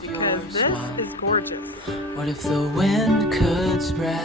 because this is gorgeous. What if the wind could spread?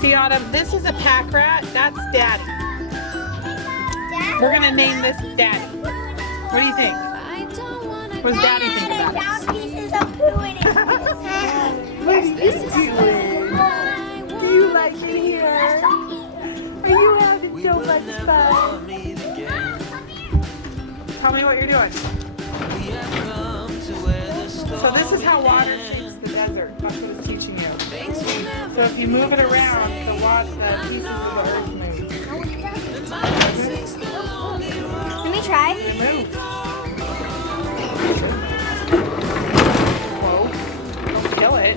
See, Autumn, this is a pack rat. That's Daddy. We're gonna name this Daddy. What do you think? What does Daddy think about it? Pieces of poo in it. What are you doing? Do you like it here? Are you having so much fun? Tell me what you're doing. So this is how water shapes the desert. That's what it's teaching you. So if you move it around, the pieces of the earth move. Let me try. They move. Whoa. Don't kill it.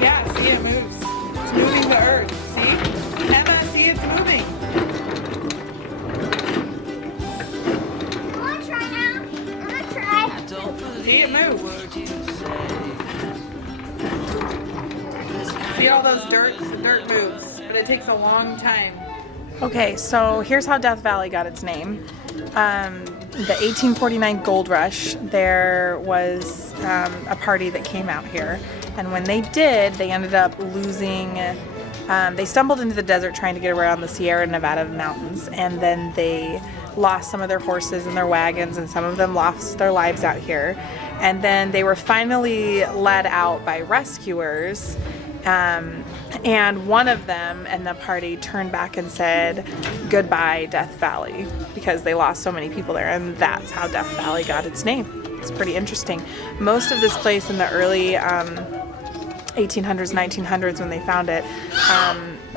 Yeah, see, it moves. It's moving the earth. See? Emma, see, it's moving. I want to try now. I'm going to try. See, it moves. See all those dirt? The dirt moves, but it takes a long time. Okay, so here's how Death Valley got its name. The 1849 gold rush, there was a party that came out here, and when they did, they ended up losing, they stumbled into the desert trying to get around the Sierra Nevada mountains, and then they lost some of their horses and their wagons, and some of them lost their lives out here. And then they were finally led out by rescuers. And one of them and the party turned back and said goodbye Death Valley because they lost so many people there, and that's how Death Valley got its name. It's pretty interesting. Most of this place in the early 1800s, 1900s when they found it,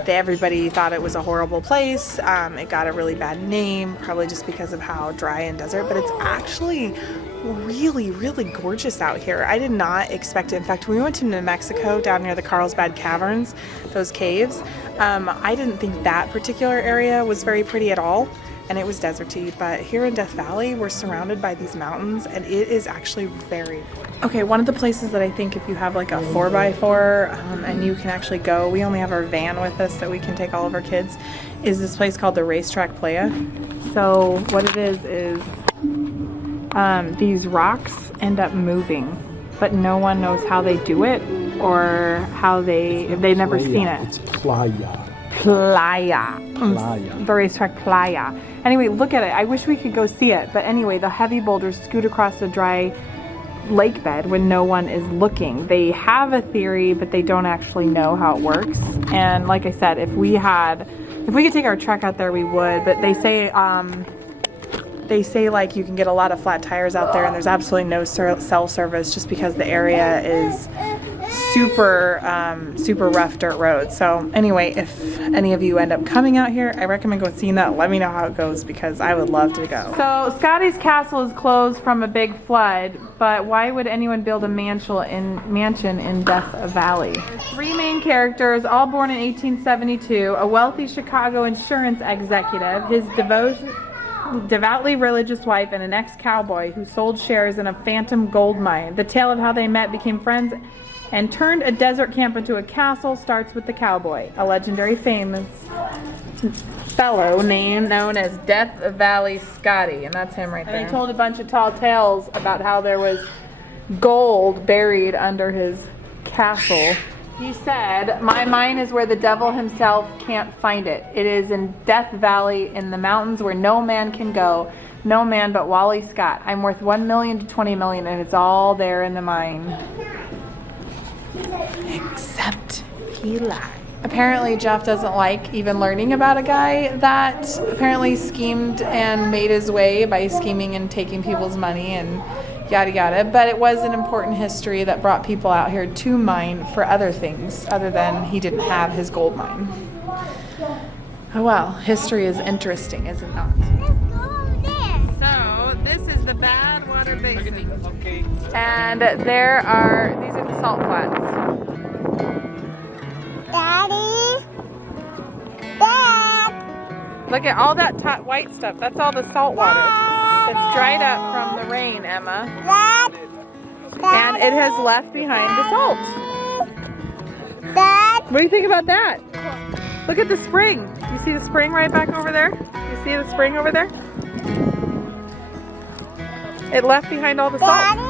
everybody thought it was a horrible place. It got a really bad name, probably just because of how dry and desert, but it's actually really, really gorgeous out here. I did not expect it. In fact, when we went to New Mexico down near the Carlsbad Caverns, those caves, I didn't think that particular area was very pretty at all, and it was deserty. But here in Death Valley, we're surrounded by these mountains, and it is actually very gorgeous. Okay, one of the places that I think if you have like a 4x4 and you can actually go, we only have our van with us that we can take all of our kids, is this place called the Racetrack Playa. So what it is these rocks end up moving, but no one knows how they do it or how if they've never seen it. It's playa. The Racetrack Playa. Anyway, look at it. I wish we could go see it, but anyway, the heavy boulders scoot across the dry lake bed when no one is looking. They have a theory, but they don't actually know how it works. And like I said, if we could take our truck out there, we would, but they say like you can get a lot of flat tires out there, and there's absolutely no cell service just because the area is super rough dirt road. So anyway, if any of you end up coming out here, I recommend going seeing that. Let me know how it goes because I would love to go. So Scotty's castle is closed from a big flood, but why would anyone build a mansion in Death Valley? There's three main characters, all born in 1872. A wealthy Chicago insurance executive, his devoutly religious wife, and an ex-cowboy who sold shares in a phantom gold mine. The tale of how they met, became friends, and turned a desert camp into a castle starts with the cowboy, a legendary famous fellow known as Death Valley Scotty, and that's him right there. And he told a bunch of tall tales about how there was gold buried under his castle. He said, "My mine is where the devil himself can't find it. It is in Death Valley in the mountains where no man can go. No man but Wally Scott. I'm worth $1 million to $20 million, and it's all there in the mine." Except he lied. Apparently Jeff doesn't like even learning about a guy that apparently schemed and made his way by scheming and taking people's money and yada yada. But it was an important history that brought people out here to mine for other things other than he didn't have his gold mine. Oh well, history is interesting, is it not? So this is the Badwater Basin. And these are the salt flats. Daddy? Dad? Look at all that white stuff. That's all the salt water. It's dried up from the rain, Emma. Dad? And it has left behind the salt. Dad? What do you think about that? Look at the spring. You see the spring right back over there? You see the spring over there? It left behind all the salt. Daddy?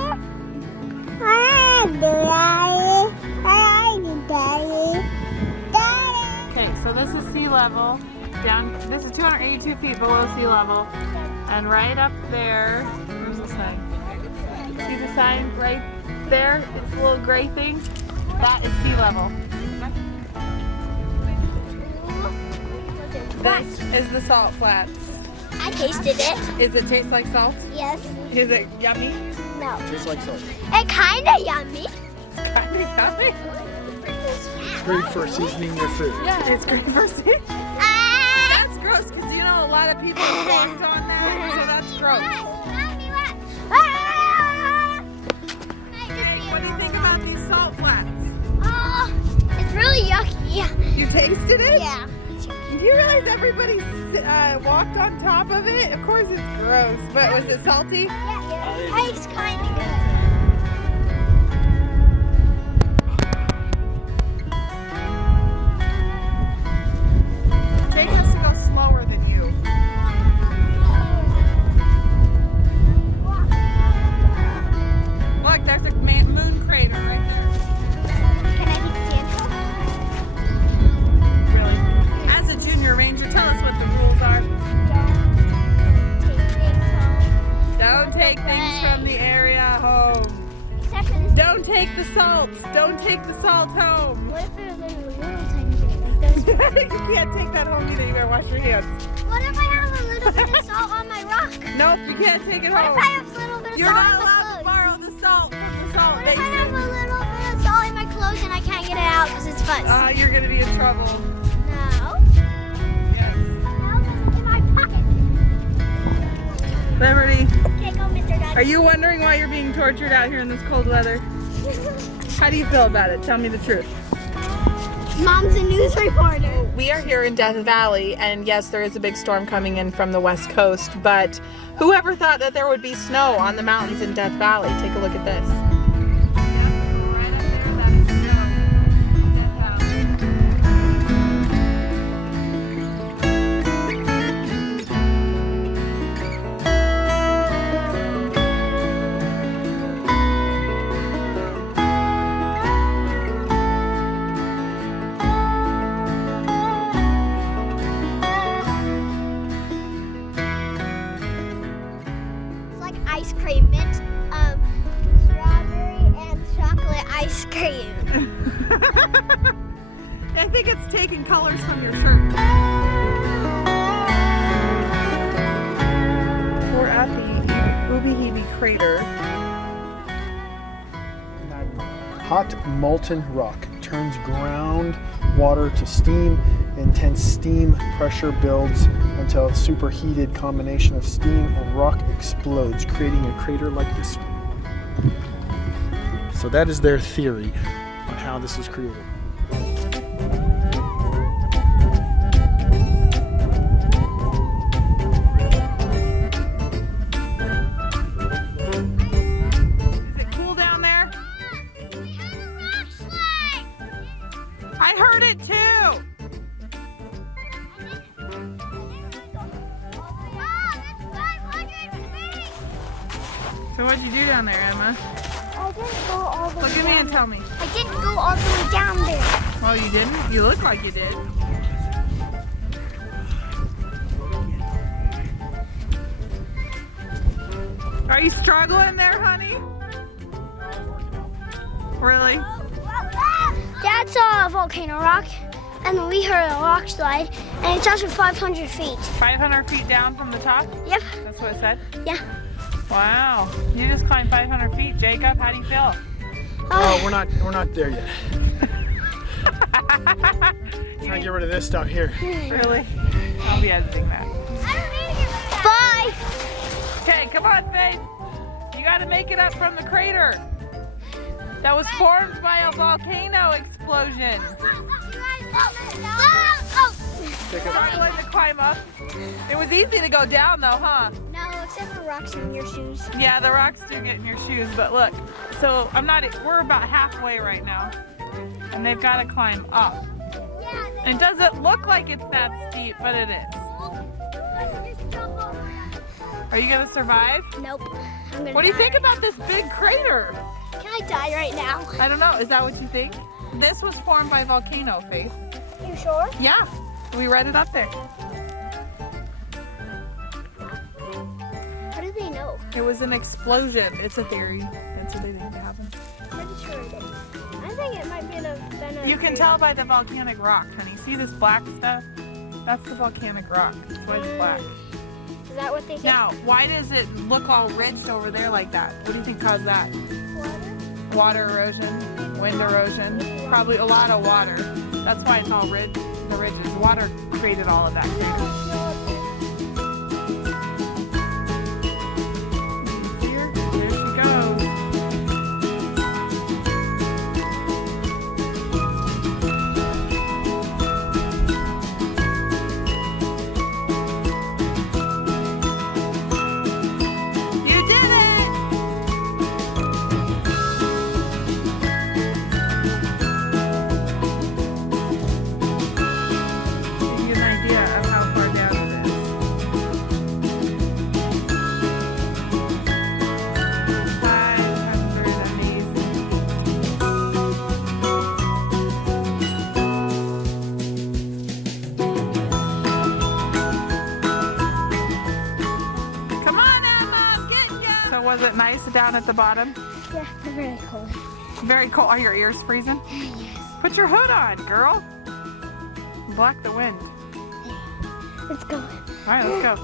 Okay, so this is sea level. Down. This is 282 feet below sea level. And right up there, where's the sign? See the sign right there? It's a little gray thing. That is sea level. This is the salt flats. I tasted it. Does it taste like salt? Yes. Is it yummy? No. Tastes like salt. It kinda yummy. It's kind of yummy. Great for seasoning your food. Yeah, it's great for seasoning. That's gross because you know a lot of people walked on that, so that's gross. Hey, what do you think about these salt flats? Oh, it's really yucky. You tasted it? Yeah. Do you realize everybody walked on top of it? Of course it's gross, but was it salty? Yeah, it tastes kind of good. Jake has to go slower than you. Look, there's a moon crater right there. Can I get the Really? As a junior ranger, tell us what the rules are. Don't take things from the area home. Except for this. Don't take the salt. Don't take the salt home. What if there's like a little tiny bit like those? You can't take that home either. You better wash your hands. What if I have a little bit of salt on my rock? Nope, you can't take it What home. if I have a little bit of You're salt not in my allowed to clothes? borrow the salt from the salt What if I have a basin. little bit of salt in my clothes and I can't get it out because it's fuzz? You're gonna be in trouble. No. Yes. In my pocket. Liberty, Okay, go, Mr. Dad. are you wondering why you're being tortured out here in this cold weather? How do you feel about it? Tell me the truth. Mom's a news reporter. We are here in Death Valley, and yes, there is a big storm coming in from the west coast, but whoever thought that there would be snow on the mountains in Death Valley? Take a look at this. It's like ice cream mixed strawberry and chocolate ice cream. I think it's taking colors from your shirt. We're at the Ubehebe Crater. Hot molten rock turns ground water to steam. Intense steam pressure builds until a superheated combination of steam and rock explodes, creating a crater like this one. So that is their theory on how this was created. Is it cool down there? I heard it too! So what'd you do down there, Emma? I didn't go all the way Look at me and tell me. I didn't go all the way down there. Oh, you didn't? You look like you did. Are you struggling there, honey? Really? That's a volcano rock. and we heard a rock slide, and it's also 500 feet. 500 feet down from the top? Yep. That's what it said? Yeah. Wow. You just climbed 500 feet. Jacob, how do you feel? Oh, we're not there yet. Trying to get rid of this stuff here. Really? I'll be editing that. Bye. Okay, come on, Faith. You gotta make it up from the crater that was formed by a volcano explosion. Struggling to climb up. It was easy to go down though, huh? No, except for rocks in your shoes. Yeah, the rocks do get in your shoes, but look. So we're about halfway right now. And they've got to climb up. And it doesn't look like it's that steep, but it is. Are you gonna survive? Nope. I'm gonna What do you die. think about this big crater? Can I die right now? I don't know, is that what you think? This was formed by volcano, Faith. You sure? Yeah, we read it up there. How do they know? It was an explosion. It's a theory. That's what they think happened. Pretty sure it is. I think it might be been a You can tell by the volcanic rock, honey. See this black stuff? That's the volcanic rock. That's why it's black. Is that what they say? Now, why does it look all ridged over there like that? What do you think caused that? Water? Water erosion, wind erosion, probably a lot of water. That's why it's all ridged, the ridges. Water created all of that crater. See her? There she goes. You did it! Give you an idea of how far down it is. 500, amazing. Come on, Emma, get ya! So was it nice down at the bottom? Yeah, they're really cold. Very cold. Are your ears freezing? Yes. Put your hood on, girl. Block the wind. Let's go. All right, let's go.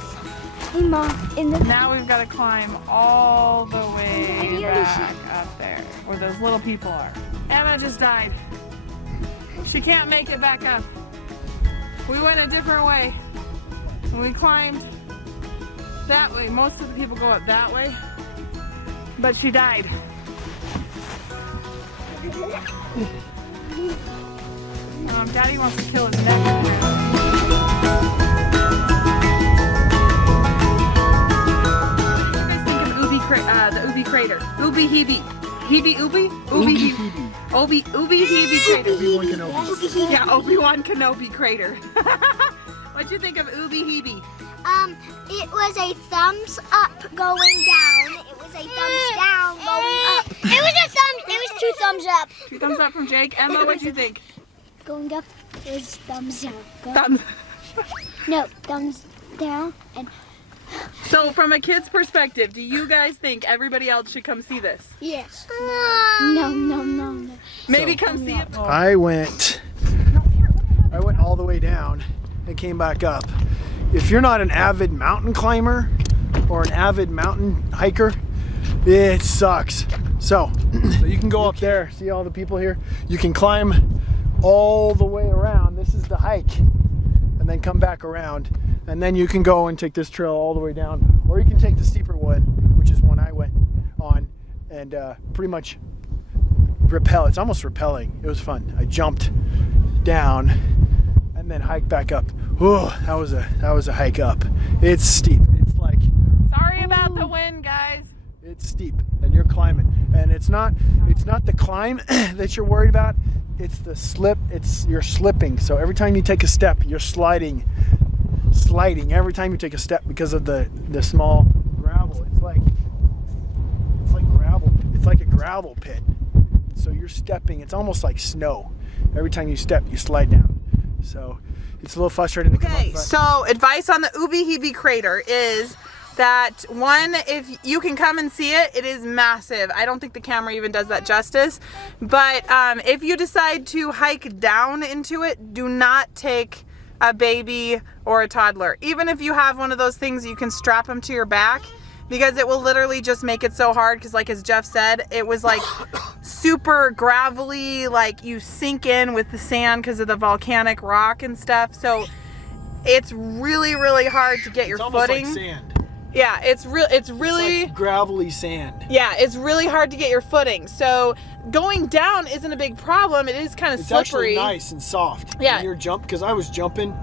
Hey, Mom, in the Now we've got to climb all the way I really back up there, where those little people are. Emma just died. She can't make it back up. We went a different way. And we climbed that way. Most of the people go up that way. But she died. Daddy wants to kill his neck. The Ubehebe Crater. Ubehebe. Hebe Ubi? Ubehebe. Ubehebe Crater. Obi-Wan Kenobi. Yeah, Obi-Wan Kenobi Crater. What'd you think of Ubehebe? It was a thumbs up going down. It was a thumbs down going up. It was two thumbs up. 2 thumbs up from Jake. Emma, what'd you think? Going up is thumbs down. Thumbs. No, thumbs down and So from a kid's perspective, do you guys think everybody else should come see this? yes. No. Maybe come see it. I went all the way down and came back up. If you're not an avid mountain climber or an avid mountain hiker, it sucks. So you can go up there, see all the people here? You can climb all the way around. This is the hike. And then come back around. And then you can go and take this trail all the way down. Or you can take the steeper one, which is one I went on, and pretty much rappel. It's almost rappelling. It was fun. I jumped down and then hiked back up. Oh, that was a hike up. It's steep. It's like, Sorry about the wind, guys. it's steep, and you're climbing. And it's not the climb that you're worried about. It's the slip. You're slipping. So every time you take a step, you're sliding every time you take a step because of the small gravel. It's like gravel. It's like a gravel pit. So you're stepping. It's almost like snow. Every time you step, you slide down. So it's a little frustrating to come up. Okay, so advice on the Ubehebe Crater is that one, if you can come and see it, it is massive. I don't think the camera even does that justice. But if you decide to hike down into it, do not take a baby or a toddler. Even if you have one of those things you can strap them to your back, because it will literally just make it so hard. Because like as Jeff said, it was like super gravelly, like you sink in with the sand because of the volcanic rock and stuff. So it's really, really hard to get your footing. It's almost like sand. Yeah, it's really It's like gravelly sand. yeah, it's really hard to get your footing. So going down isn't a big problem. It is kind of It's slippery. actually nice and soft. Yeah. When you're because I was jumping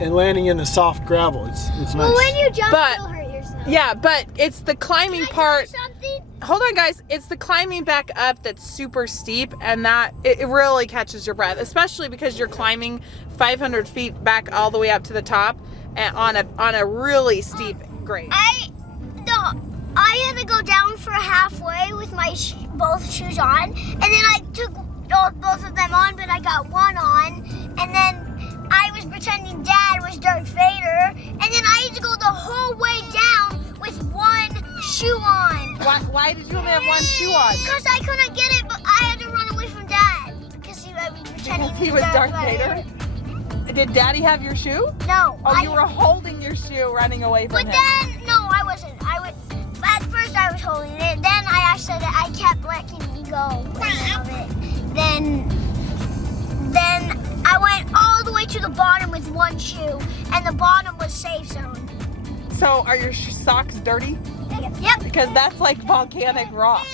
and landing in the soft gravel. It's nice. Well, when you jump, But- you'll hurt yourself. Yeah, but it's the climbing part. Something? Hold on, guys. It's the climbing back up that's super steep, and that it really catches your breath, especially because you're climbing 500 feet back all the way up to the top, and on a really steep grade. I had to go down for halfway with my both shoes on, and then I took both of them on, but I got one on, and then I was pretending Dad was Darth Vader, and then I had to go the whole way down with one shoe on. Why did you only have one shoe on? Because I couldn't get it, but I had to run away from Dad because I was pretending Because he was Darth Vader? Did Daddy have your shoe? No. Oh, you were holding your shoe, running away from But him. then, no, I wasn't. At first I was holding it. Then I kept letting me go of it. Then I went all the way to the bottom with one shoe, and the bottom was safe zone. So are your socks dirty? Yep. Because that's like volcanic rock.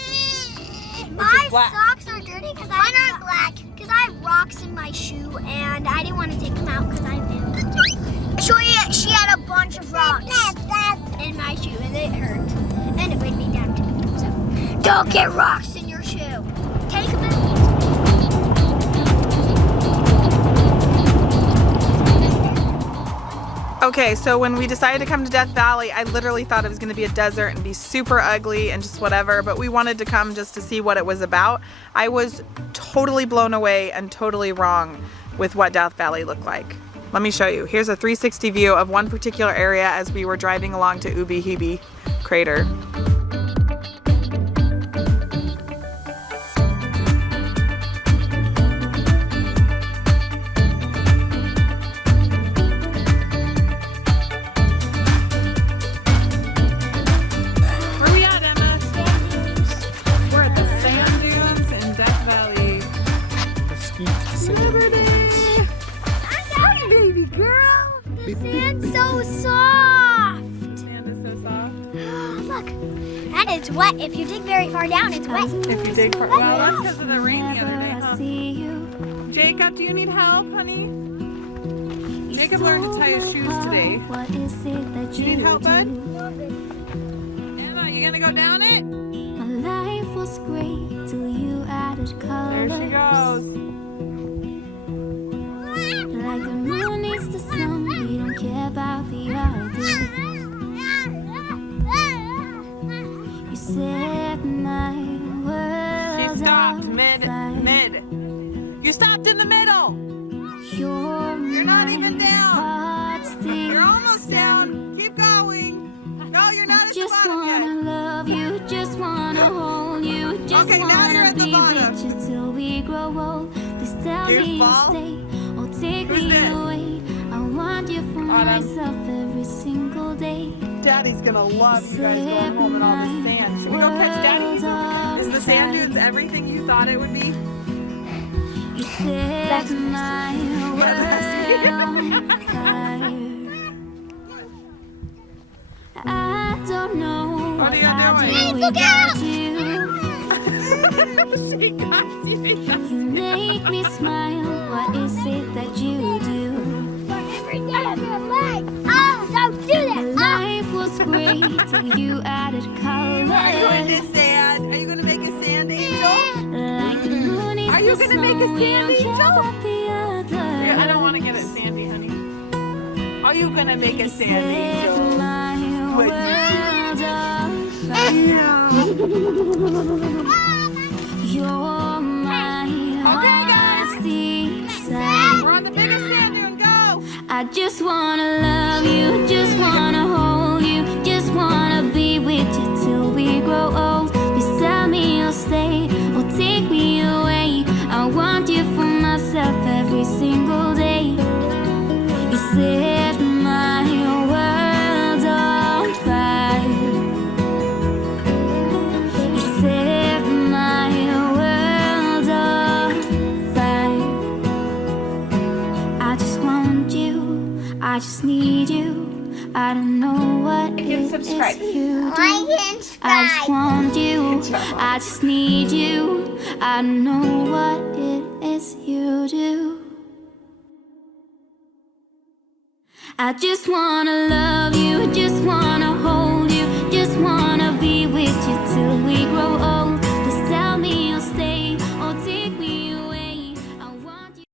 My black. socks are dirty because mine aren't black. Because I have rocks in my shoe, and I didn't want to take them out because I knew. So she had a bunch of rocks in my shoe, and it hurt. And it weighed me down too. So don't get rocks in your shoe. Take them easy. Okay, so when we decided to come to Death Valley, I literally thought it was going to be a desert and be super ugly and just whatever, but we wanted to come just to see what it was about. I was totally blown away and totally wrong with what Death Valley looked like. Let me show you. Here's a 360 view of one particular area as we were driving along to Ubehebe Crater. Where we at, Emma? Sand dunes. We're at the sand dunes in Death Valley. Hi, baby girl. The sand's so soft. Sand is so soft. Look. And it's wet. If you dig very far down, it's wet. If you dig for, well, that's because of the rain the other day, huh? Jacob, do you need help, honey? Jacob learned to tie his shoes today. You need help, bud? Emma, you gonna go down it? My life was great till you added colors. There she goes. Like the moon needs the sun, we don't care about the others. You set my world She stopped on fire. mid. You stopped in the middle. You're not even down. Heart sticks You're almost down. Keep going. No, you're not at the just bottom wanna yet. love you, just wanna hold you, just Okay, now you're wanna at the be bottom. with you till we grow old. Please tell You me you'll fall? stay or take Who's me this? away. I want you for Autumn. myself every single day. Daddy's gonna love you guys going home in all the sand. Should we go catch Daddy? Is the sand dunes everything you thought it would be? You set my world Yeah, on fire. I don't know What are you doing? I'd do Look out! without you. She got you. You make me smile. What is it that you do? Oh, don't do that. Life was great till you added Are you in colors. this sand? Are you gonna make a sand angel? Like the moon is Are you the gonna make a sun, we sand don't care angel? about the others. Yeah, I don't want to get it sandy, honey. Are you gonna make a sand Set angel? my Would world on fire. You're my heart's desire. We're on the biggest sand dune. Go. I just wanna love you, just wanna hold you, just wanna grow old. Please tell me you'll stay or take me away. I want you for myself every single day. You set my world on fire. You set my world on fire. I just want you, I just need you. I don't know what it is subscribe. you do. Like and I just subscribe. want you, I just need you. I don't know what it is you do. I just wanna love you, just wanna hold you, just wanna be with you till we grow old.